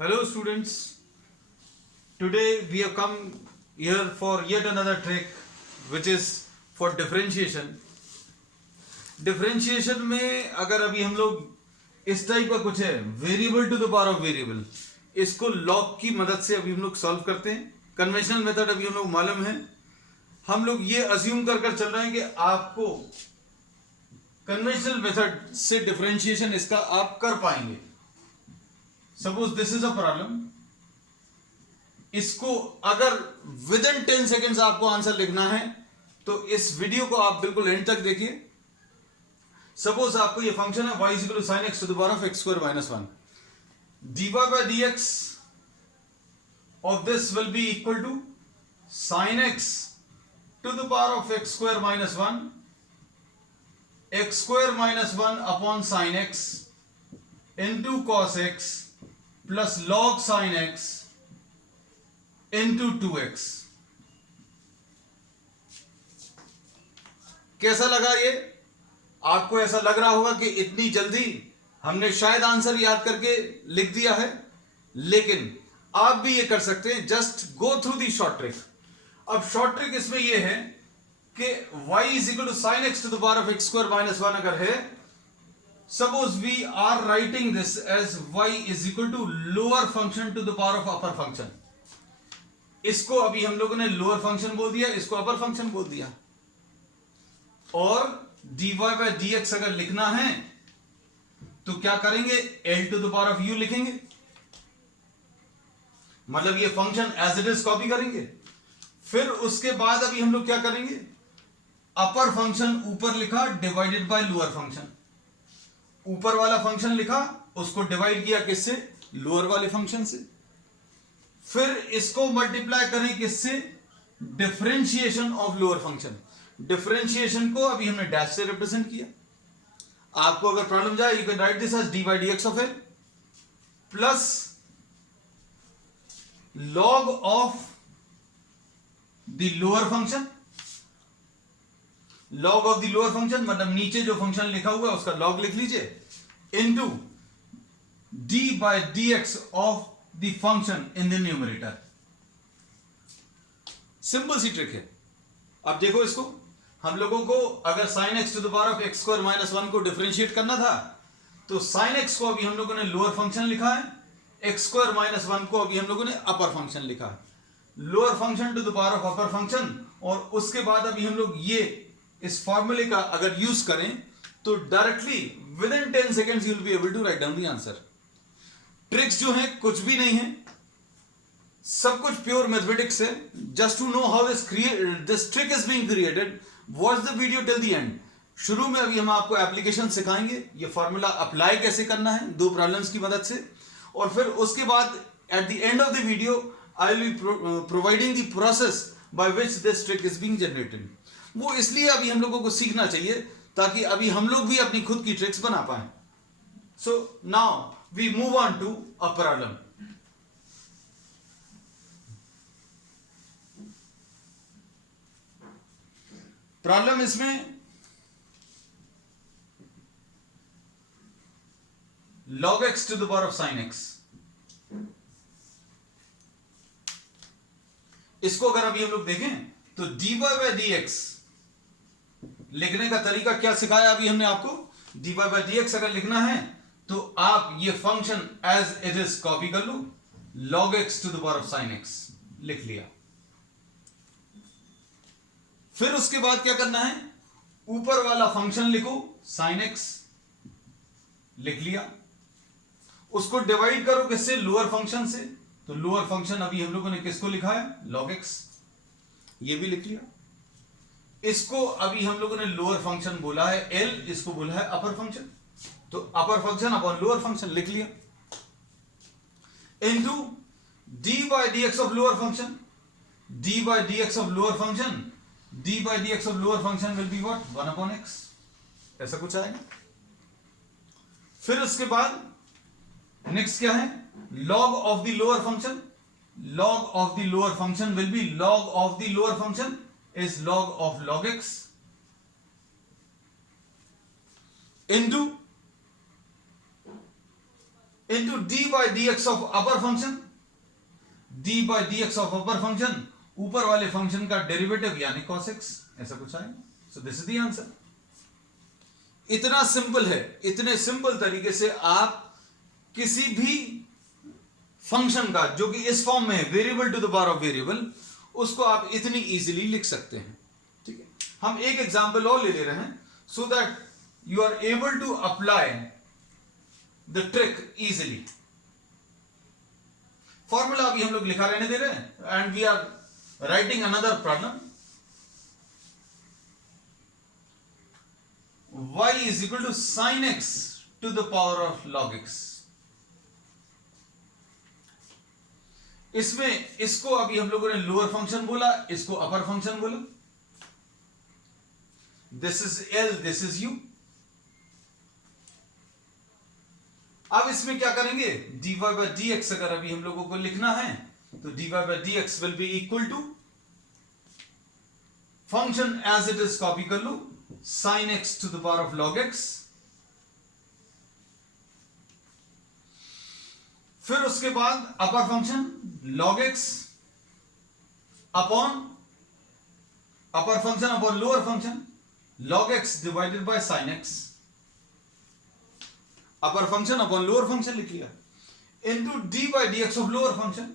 Hello students, today we have come here for yet another trick which is for differentiation. Differentiation में अगर अभी हम लोग इस टाइप का कुछ है variable to the power of variable, इसको लॉग की मदद से अभी हम लोग सॉल्व करते हैं. कन्वेंशनल मेथड अभी हम लोग मालूम है. हम लोग ये अज्यूम कर चल रहे हैं कि आपको कन्वेंशनल मेथड से डिफरेंशिएशन इसका आप कर पाएंगे. Suppose this is a problem. इसको अगर विद इन 10 सेकेंड्स आपको आंसर लिखना है तो इस वीडियो को आप बिल्कुल एंड तक देखिए. सपोज आपको ये फंक्शन है y equal to sin x to the power of x square minus 1. dy by dx of this will be equal to sin x to the power of x square minus 1 x square minus 1 upon sin x into cos x plus log sin x into 2x. कैसा लगा ये? आपको ऐसा लग रहा होगा कि इतनी जल्दी हमने शायद आंसर याद करके लिख दिया है, लेकिन आप भी ये कर सकते हैं. Just go through the short trick. अब शॉर्ट ट्रिक इसमें ये है कि y is equal to sine x to the power of x square minus 1 अगर है, suppose we are writing this as y is equal to lower function to the power of upper function. इसको अभी हम लोगों ने lower function बोल दिया, इसको अपर फंक्शन बोल दिया. और dy by dx अगर लिखना है तो क्या करेंगे? l to the power of u लिखेंगे. मतलब ये function as it is copy करेंगे. फिर उसके बाद अभी हम लोग क्या करेंगे? अपर फंक्शन ऊपर लिखा डिवाइडेड बाय लोअर फंक्शन. ऊपर वाला फंक्शन लिखा, उसको डिवाइड किया किससे? लोअर वाले फंक्शन से. फिर इसको मल्टीप्लाई करें किससे? Differentiation of lower function. Differentiation को अभी हमने डैश से रिप्रेजेंट किया. आपको अगर प्रॉब्लम जाए you can write this as D by D x of L plus log of the lower function. Log of the lower function मतलब नीचे जो फंक्शन लिखा हुआ है उसका लॉग लिख लीजिए, into D by D x of the function in the numerator. Simple सी ट्रिक है. अब देखो इसको, हम लोगों को अगर sin x to the power of x square minus 1 को डिफरेंशिएट करना था तो sin x को अभी हम लोगों ने लोअर फंक्शन लिखा है, x स्क्वायर माइनस 1 को अभी हम लोगों ने अपर फंक्शन लिखा है. Lower function to the power of upper function. और उसके बाद अभी हम लोग ये इस फॉर्मूले का अगर यूज करें तो directly with in 10 seconds you will be able to write down the answer. Tricks जो है कुछ भी नहीं है, सब कुछ प्योर मैथमेटिक्स है. Just to know how this trick is being created, watch the video till the end. शुरू में अभी हम आपको एप्लीकेशन सिखाएंगे, ये फॉर्मूला अप्लाई कैसे करना है दो प्रॉब्लम्स की मदद से. और फिर उसके बाद at the end of the video I will be providing the process by which this trick is being generated. वो इसलिए अभी हम लोगों को सीखना चाहिए ताकि अभी हम लोग भी अपनी खुद की ट्रिक्स बना पाए. So now we move on to a problem. Problem इसमें log x to the power of sin x. इसको अगर अभी हम लोग देखें तो dy by dx लिखने का तरीका क्या सिखाया अभी हमने आपको. dy by dx अगर लिखना है तो आप ये function as it is copy कर लो, log x to the power of sin x लिख लिया. फिर उसके बाद क्या करना है? ऊपर वाला फंक्शन लिखो sin x लिख लिया. उसको डिवाइड करो किससे? लोअर फंक्शन से. तो लोअर फंक्शन अभी हम लोगों ने किसको लिखा है? log x. ये भी लिख लिया. इसको अभी हम लोगों ने लोअर फंक्शन बोला है l, इसको बोला है अपर फंक्शन. तो अपर फंक्शन अपॉन लोअर फंक्शन लिख लिया, into D by D x of lower function. D by D x of lower function, d by dx of lower function will be what? 1 upon x. ऐसा कुछ आएगा. फिर उसके बाद next क्या है? log of the lower function. log of the lower function will be log of the lower function is log x into into D by D x of upper function, D by D x of upper function, ऊपर वाले function का derivative यानी cos x, ऐसा कुछ आएगा। So this is the answer. इतना simple है, इतने सिंपल तरीके से आप किसी भी फंक्शन का जो कि इस फॉर्म में है, variable to the power of variable, उसको आप इतनी इजीली लिख सकते हैं। ठीक है, हम एक एग्जांपल और ले रहे हैं so that you are able to apply the trick easily. Formula अभी हम लोग लिखा रहने दे रहे हैं and we are writing another problem. y is equal to sin x to the power of log x। इसमें इसको अभी हम लोगों ने लोअर फंक्शन बोला, इसको अपर फंक्शन बोला। This is l, this is u। अब इसमें क्या करेंगे, dy by dx अगर अभी हम लोगों को लिखना है तो dy by dx will be equal to function as it is, copy कर लो, sin x to the power of log x। फिर उसके बाद upper function log x upon upper function upon lower function log x divided by sin x। Upper function upon lower function लिख लिया, into D by D x of lower function,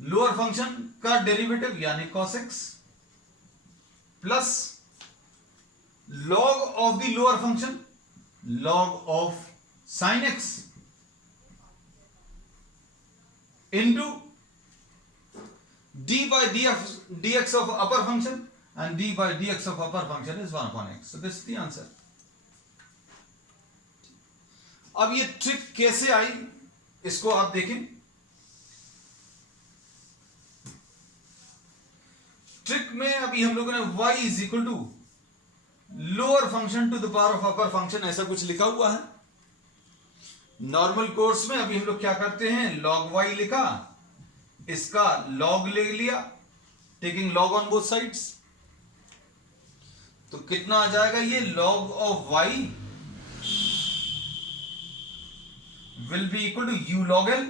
lower function का derivative यानी cos x plus log of the lower function, log of sin x into d by dx of upper function, and d by dx of upper function is 1 upon x। So this is the answer। अब ये trick कैसे आई इसको आप देखें। Trick में अभी हम लोगों ने y is equal to lower function to the power of upper function ऐसा कुछ लिखा हुआ है। नॉर्मल कोर्स में अभी हम लोग क्या करते हैं, log y लिखा, इसका log ले लिया, taking log on both sides, तो कितना आ जाएगा, ये log of y will be equal to u log l।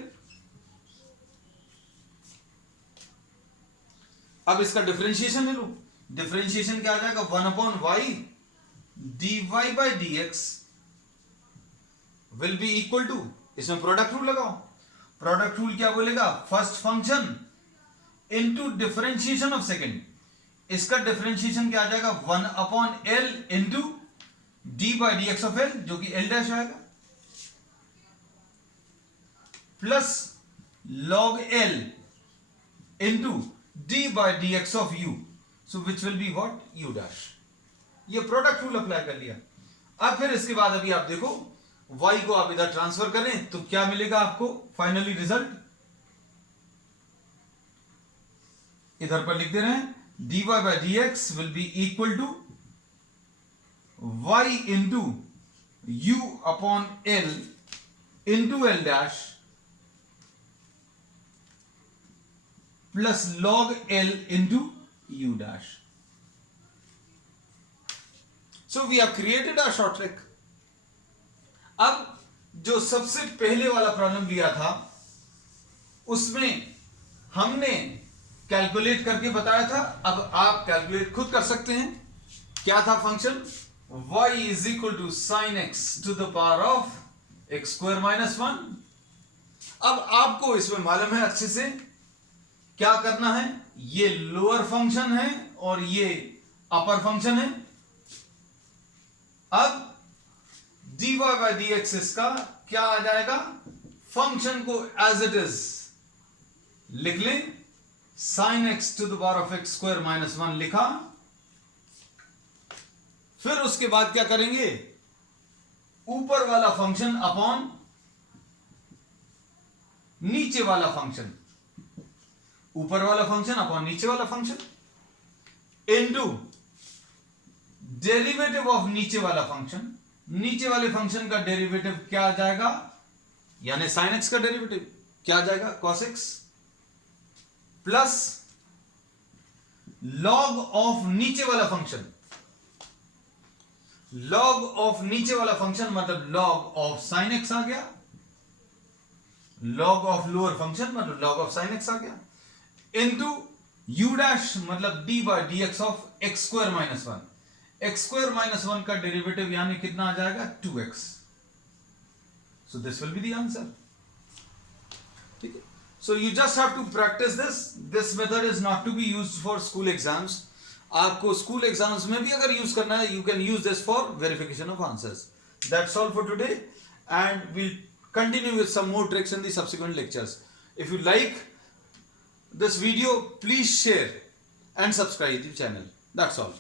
अब इसका डिफरेंशिएशन ले लो, डिफरेंशिएशन क्या आ जाएगा, 1 upon y dy by dx will be equal to, इसमें प्रोडक्ट रूल लगाओ, प्रोडक्ट रूल क्या बोलेगा, first function into differentiation of second, इसका डिफरेंशिएशन क्या आ जाएगा, 1 upon l into D by D x of l जो कि l डैश आएगा, plus log l into D by D x of u, so which will be what, u dash. ये product rule apply कर लिया। अब फिर इसके बाद अभी आप देखो y को आप इधर ट्रांसफर करें तो क्या मिलेगा आपको फाइनली रिजल्ट, इधर पर लिख दे रहे हैं, dy by D x will be equal to y into u upon l into l dash plus log l into u dash. So we have created a short trick। अब जो सबसे पहले वाला प्रॉब्लम लिया था उसमें हमने कैलकुलेट करके बताया था, अब आप कैलकुलेट खुद कर सकते हैं। क्या था function, y is equal to sine x to the power of x square minus 1। अब आपको इसमें मालूम है अच्छे से क्या करना है, ये लोअर फंक्शन है और ये अपर फंक्शन है। अब dy बाई डी एक्स इसका क्या आ जाएगा, फंक्शन को एज इट इज लिख लें, sine x to the power of x square minus 1 लिखा। फिर उसके बाद क्या करेंगे, ऊपर वाला फंक्शन अपॉन नीचे वाला फंक्शन, ऊपर वाला फंक्शन अपॉन नीचे वाला फंक्शन इनटू डेरिवेटिव ऑफ नीचे वाला फंक्शन, नीचे वाले फंक्शन का डेरिवेटिव क्या आ जाएगा, यानी साइन एक्स का डेरिवेटिव क्या आ जाएगा, cos x plus log of नीचे वाला फंक्शन, लॉग ऑफ नीचे वाला फंक्शन मतलब लॉग ऑफ साइन एक्स आ गया, log of lower function मतलब log of sin x आ गया, into u dash मतलब d by dx of x square minus 1. x square minus 1 का डेरिवेटिव यानी कितना आ जाएगा 2x. So this will be the answer. ठीक है. So you just have to practice this. This method is not to be used for school exams. आपको school exams में भी अगर यूज करना है, you can use this for verification of answers. That's all for today, and we'll continue with some more tricks in the subsequent lectures. If you like this video, please share and subscribe the channel. That's all.